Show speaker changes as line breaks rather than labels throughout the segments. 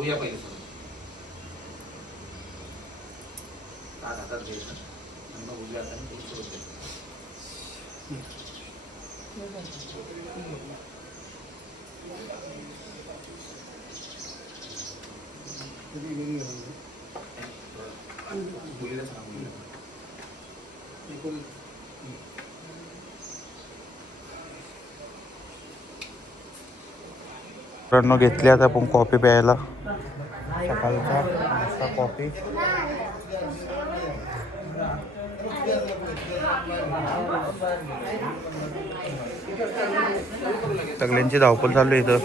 खाऊया पहिले सर्व ताट हातात घ्यायचं मग उजव्या हाताने पुढे सुरू करायचं. मुलीला सांगा मुलीला.
मित्रांनो घेतली आता आपण कॉफी प्यायला सकाळचा नाश्ता कॉफी सगळ्यांची धावपळ चालू आहे इथं.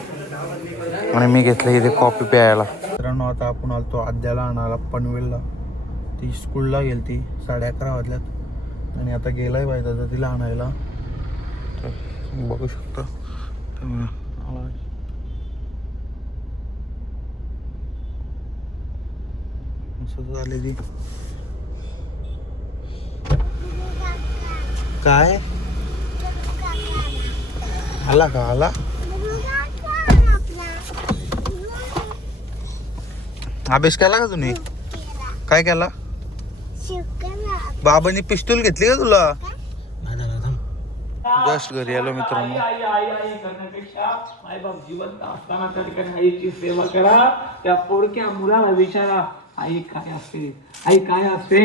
आणि मी घेतलं इथे कॉफी प्यायला. मित्रांनो आता आपण आलतो आद्याला आणायला पनवेलला. ती स्कूलला गेली ती साडे अकरा वाजल्यात. आणि आता गेलाय पाहिजे तिला आणायला. तर बघू शकता. सुरू झालेली काय? आला का? आला? अभ्यास केला का तुम्ही? काय केला? बाबांनी पिस्तूल घेतली का तुला? जस्ट घरी आलो मित्रांनो.
करण्यापेक्षा आई जिवंत असताना त्या ठिकाणी आईची सेवा करा. त्या पोडक्या मुलाला विचारा आई काय असते आई काय असते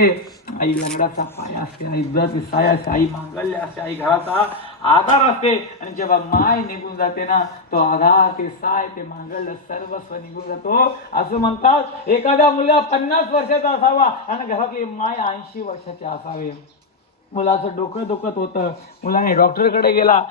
आई लंगडाचा पाय असते आई दत साय असते आई मांगल्य असते आई घराचा आधार असते. आणि जेव्हा माय निघून जाते ना तो आधार ते साय ते मांगल्य सर्वस्व निघून जातो. असं म्हणतात. एखादा मुलगा पन्नास वर्षाचा असावा आणि घरातली माय ऐंशी वर्षाची असावे. मुलाचं डोकं दुखत होतं. मुलाने डॉक्टरकडे गेला.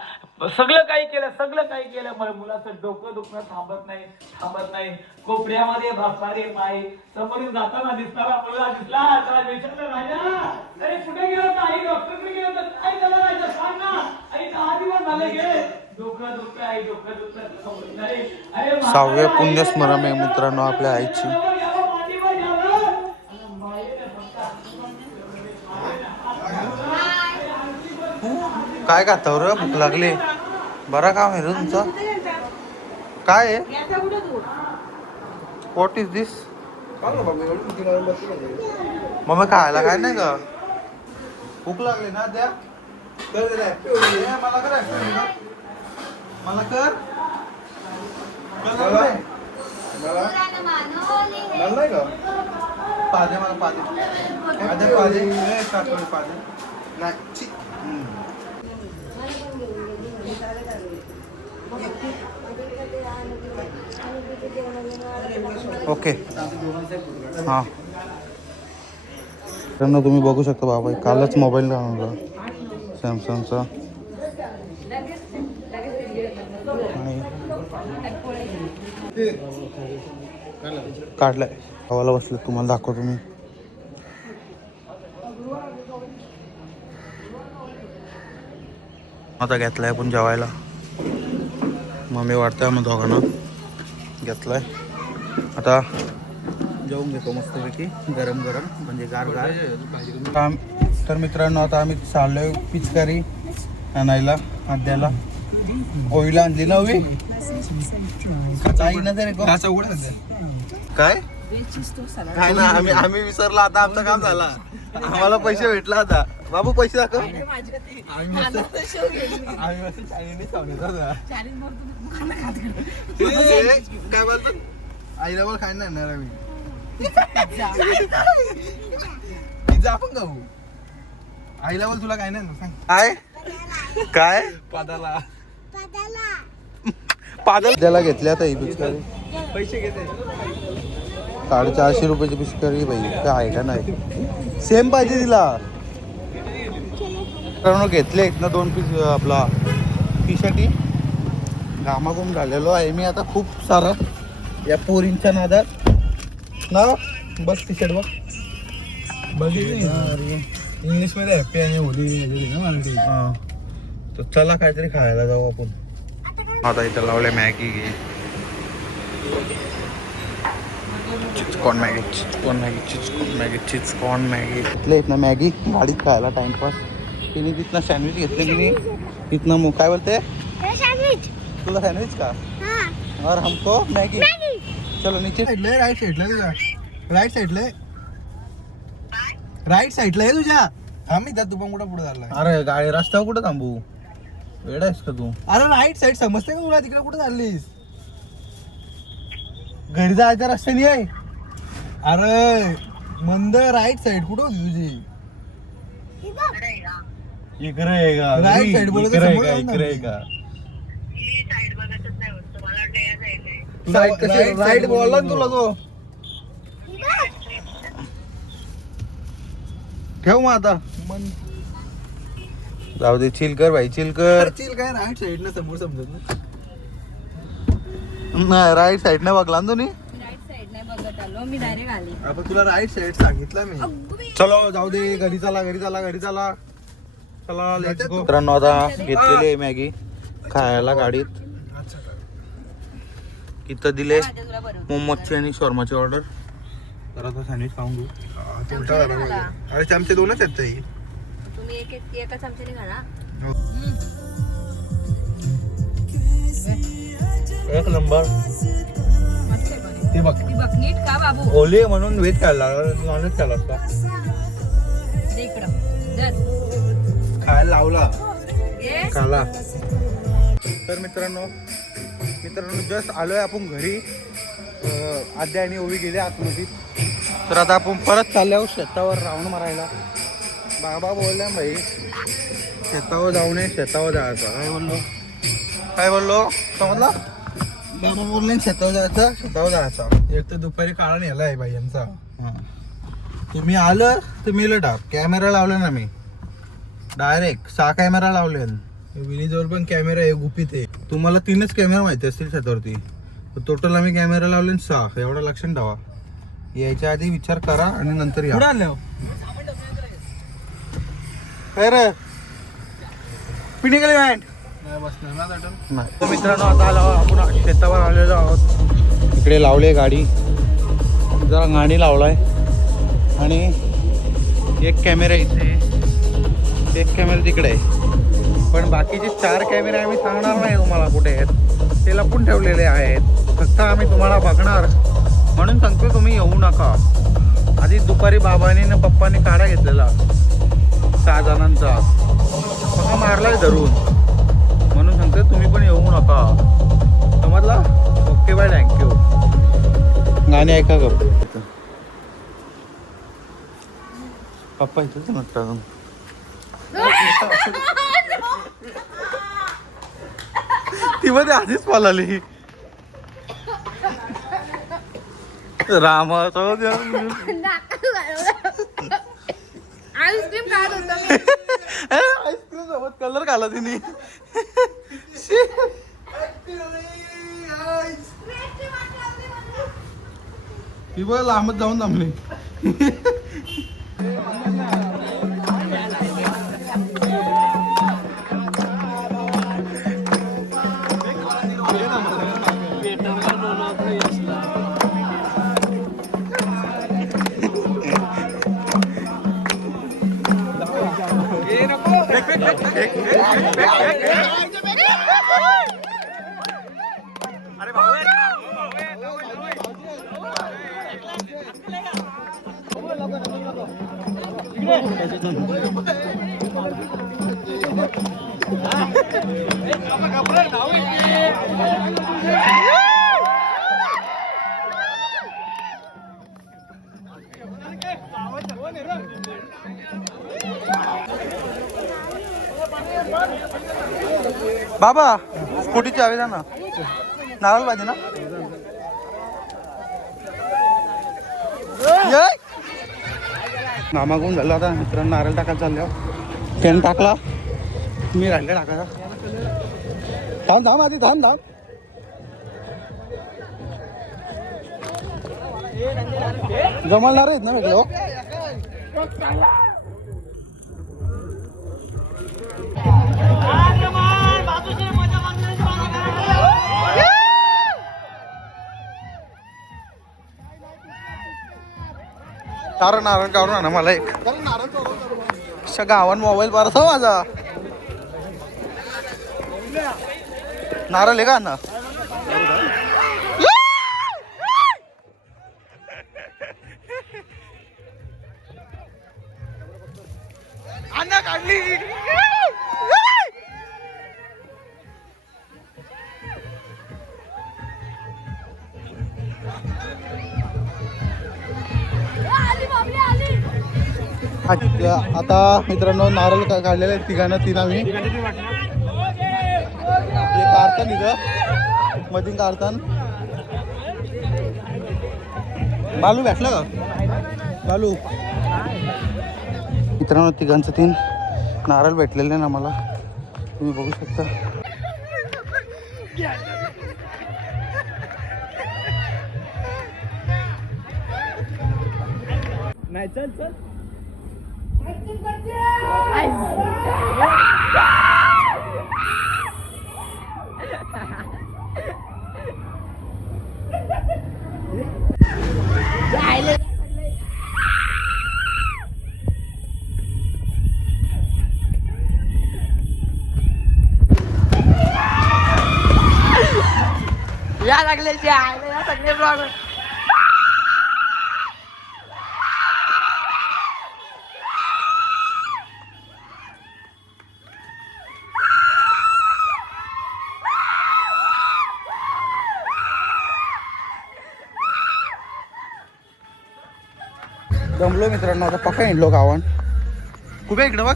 सगळं काही केलं सगळं काही केलं मला मुलाचं डोकं दुखणं थांबत नाही थांबत नाही. कोपऱ्यामध्ये बसणारे माई समोरून जाताना दिसणारा मुलगा दिसला. त्याला विचारलं राजा अरे कुठे गेला होता? आई डॉक्टरकडे गेला होता. काय झालं राजा सांग ना. आई दहा दिवस झाले गेले डोकं दुखतं आई डोकं दुखतं अरे
सहाव्या पुण्यस्मरण आहे मित्रांनो आपल्या आईची. काय खाता रे? भूक लागली. बरा काम आहे रे तुमचं? काय आहे? व्हॉट इज दिस मग खायला काय नाही का भूक लागली ना द्या. कर दे रे. ए, मला कर. मला कर. कर ना रे. पादे मला पादे पादे पादे ए, काकडी पादे नाही छी. हम्म. ओके. हां. त्यांना तुम्ही बघू शकता बाबा कालच मोबाईल आणला. सॅमसंगचा. काढलाय. हवाला बसलं तुम्हाला दाखवतो मी. आता घेतलाय आपण जेवायला. मम्मी वाटतं आम्ही दोघांना. घेतलाय. आता जेवून घेतो मस्तपैकी गरम गरम म्हणजे गार गार तर मित्रांनो आता आम्ही चाललोय पिचकारी आणायला आद्याला. ओईला आणली ना तरी काय? काय ना आम्ही आम्ही विसरला आता आमचं काम झाला. आम्हाला पैसे भेटला आता बाबू पैसे दाखव. काय बोलतो? आईला पण खायला नाही येणार आम्ही. पिझ्झा आपण खाऊ. आईला बोल तुला काय नाही सांग. काय? काय? पादाला. पादाला. त्याला घेतल्या आता ही
पैसे घेते.
साडेचारशे रुपयाची पिचकारी बाई. काय आहे का नाही? सेम पाहिजे तिला. कारण घेतले एक ना दोन पीस आपला टी शर्टी घामाघूम झालेलो आहे मी आता खूप सारा. या पोरींच्या नादात. ना बस टी शर्ट बघ
इंग्लिशमध्ये हॅपी आणि होली ना मराठी.
तर चला काहीतरी खायला जाऊ आपण. आता इथं लावले मॅगी. घे चिचकॉन मॅगी चिचकॉन मॅगी चिचकॉन मॅगी चिचकॉन मॅगी. घेतले इथनं मॅगी गाडीत खायला टाइमपास तिने तिथनं सँडविच घेतले की नाही? तिथनं मग काय बोलते? तुला सँडविच का? और हमको मैगी. चलो नीचे.
साईडला राईट साईडला तुझ्या. राईट साईडला राईट साईडला आहे तुझ्या. थांब त्यात तू पण कुठं पुढे चाललाय?
अरे गाडी रस्त्यावर कुठं थांबू? वेळ आहेस का तू?
अरे राईट साईड समजते का तुला? तिकडे कुठे चाललीस? घरी जायच्या रस्त्याने आहे. अरे मंद राईट साईड कुठं होती तुझी?
इकडे आहे का?
Right side बोलत
इकडे आहे
समोर
का? इकडे आहे का? राईट
right
साईड
side
बोलला ना तुला तो? ठेव मग आता. जाऊ दे चिल कर भाई चिल कर.
करशील काय राईट साईड ना समोर समजत ना
नाही राईट साईड ने बघला ना तुम्ही?
राईट साईड नाही बघत आलो मी डायरेक्ट आली.
आपण तुला राईट साईड सांगितलं मी.
चलो जाऊ दे घरी चला घरी चला घरी चला. चला लेट्स गो मित्रांनो आता घेतलेली आहे मॅगी खायला गाडीत. इथं दिले मोमोजची आणि शॉर्माची ऑर्डर तर आता सँडविच खाऊन घेऊ.
अरे चमचे दोनच आहेत
तुम्ही एक एक एका चमच्याने
एक नंबर.
आहे.
ते बघ.
ती बघ नीट का बाबू.
ओली म्हणून व्हेज खायला नॉनव्हेज खायला असता
दे इकडं. जर
खायला लावला.
ये
खाला. तर मित्रांनो मित्रांनो जस्ट आलोय आपण घरी. अं, आद्या आणि ओवी गेले आतमध्ये. तर आता आपण परत चाललो शेतावर राऊंड मारायला. बाबा बोलले भाई शेतावर जाऊ नये शेतावर जायचं. काय बोललो? काय बोललो? समजला?
बाबा बोलले शेतावर जायचं शेतावर जायचं. एक तर दुपारी काळा नेला आहे बाई यांचा.
हां.
तुम्ही आलं तर मी टाप कॅमेरा लावले ना मी. डायरेक्ट सहा कॅमेरा लावले. विनीजवळ पण कॅमेरा आहे गुपित आहे. तुम्हाला तीनच कॅमेरा माहिती असतील शेतावरती. टोटल आम्ही कॅमेरा लावले सहा. एवढं लक्षात ठेवा. यायच्या आधी विचार करा आणि नंतर या.
आले काय रे? पिणी गेली नाही. तर मित्रांनो आता आलो आपण शेतावर आलेलो आहोत. इकडे लावले गाडी. जरा गाणी लावलाय. आणि एक कॅमेरा इथे एक कॅमेरा तिकडे आहे. पण बाकीचे चार कॅमेरे आम्ही सांगणार नाही तुम्हाला कुठे आहेत ते लपून ठेवलेले आहेत. फक्त आम्ही तुम्हाला बघणार. म्हणून सांगतो तुम्ही येऊ नका. आधी दुपारी बाबांनी आणि पप्पांनी काढा घेतलेला. सहा जणांचा. मारला मारलाय धरून. सांगतो तुम्ही पण येऊ नका. समजला? ओके बाय थँक्यू गाणे ऐका ग पप्पा इथंच अजून. ती मध्ये आधीच पळाली रामाचा
आईस्क्रीम खात होता मी.
आईस्क्रीम सोबत कलर खाला तिने.
ती बघ लांबच जाऊन थांबली.
अरे भाऊ कपडे बाबा स्कूटीची हवी ना. नारळ पाहिजे ना. ये. नामागून झालं आता मित्रांनो नारळ टाकायला चाललो पेन टाकला. मी राहिले टाकायला. थांब थांब आधी थांब थांब. जमलणार आहेत ना भेटलो नारळ नारण काढून आणा मला एक. अशा गावात मोबाईल बरसा माझा. नारळ आहे का ना आता मित्रांनो नारळ का- काढलेले आहेत तिघांना तीन आम्ही हे इथं. मधीन कारतन बालू भेटलं का? बालू. मित्रांनो तिघांचं तीन. नारळ भेटलेले ना मला. तुम्ही बघू शकता.
या लागले या सगळे ब्लॉग
दमलो मित्रांनो आता पक्का हिंडलो गावान कुठे इकडे बघ.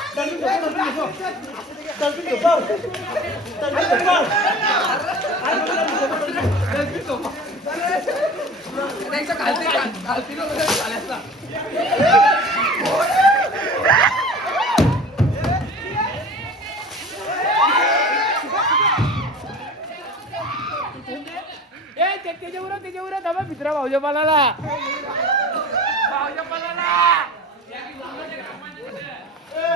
त्याच्यावर त्याच्यावर थांबा मित्रा भाऊजा मला भाऊजा पालाला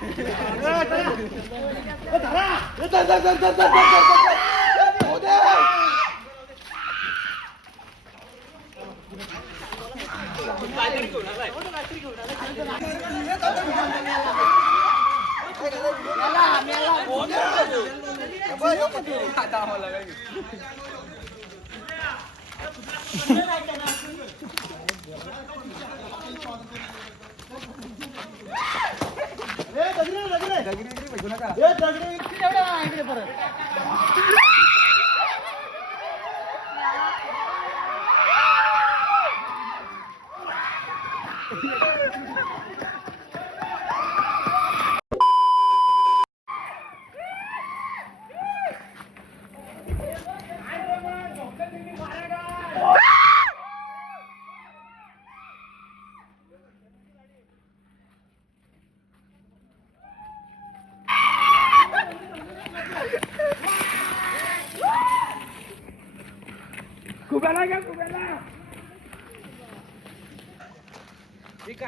Yeah. कुबेला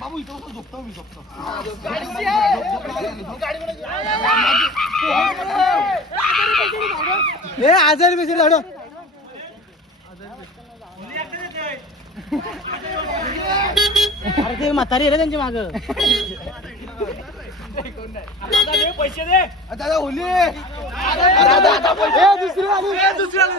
बाबू इथं बसून झोपतो मी झोपतो
हे आजारी बिजारी झाडं. अरे ते म्हातारी रे त्यांच्या माग.
पैसे दे.
दादा होली दुसरी आली.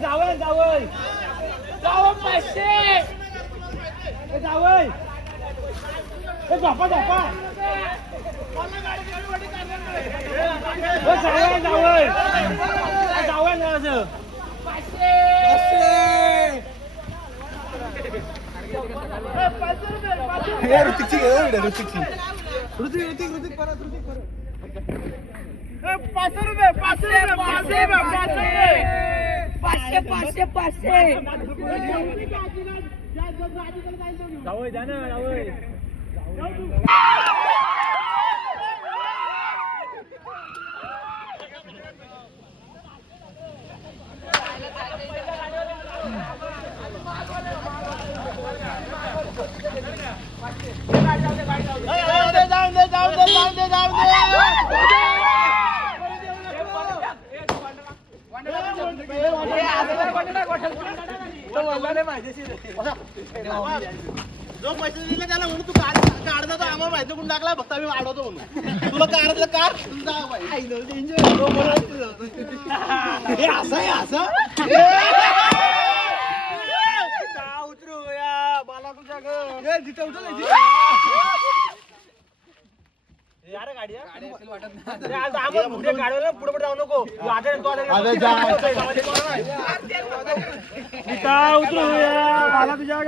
जावं जावं जावं पाचशे जावं झोपा झोपा जावं जावं ना असं
ऋतिकची घे ऋतिकची ऋतिक ऋतिक ऋतिक परत ऋतिक परत
पाचशे रुपये पाचशे पाचशे पाचशे
पाचशे पाचशे पाचशे
जावं जा ना जावं
जो पैसे दिले त्याला म्हणून तू काढ काढता तर आम्हाला माहिती कोण टाकला? फक्त आम्ही वाढवतो म्हणून. तुला काढलं कार? असं आहे असं? उतरू या? बाला तुझ्या घर. जिथं उचल
मला तुझ्या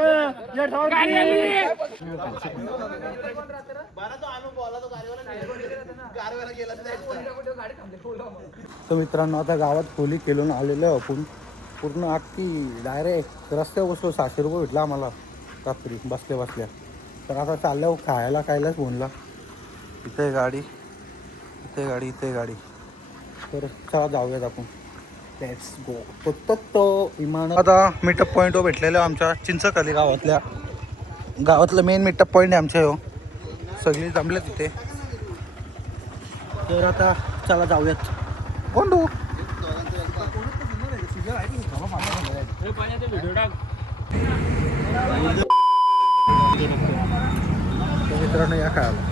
तर मित्रांनो आता गावात खोली केलून आलेलो आहे आपण. पूर्ण अख्खी डायरेक्ट रस्त्यावर बसलो सहाशे रुपये भेटला आम्हाला रात्री बसल्या बसल्या. तर आता चालल्यावर खायला खायलाच फोनला इथे गाडी इथे गाडी इथे गाडी. तर चला जाऊयात आपण. लेट्स गो तो तो विमान. आता मिटअप पॉईंट भेटलेलं आमच्या चिंचखाली गावातल्या. गावातलं मेन मिटअप पॉईंट आहे आमच्या हो सगळी जमले तिथे तर आता चला जाऊयात. कोंडू. मित्रांनो या काळाला.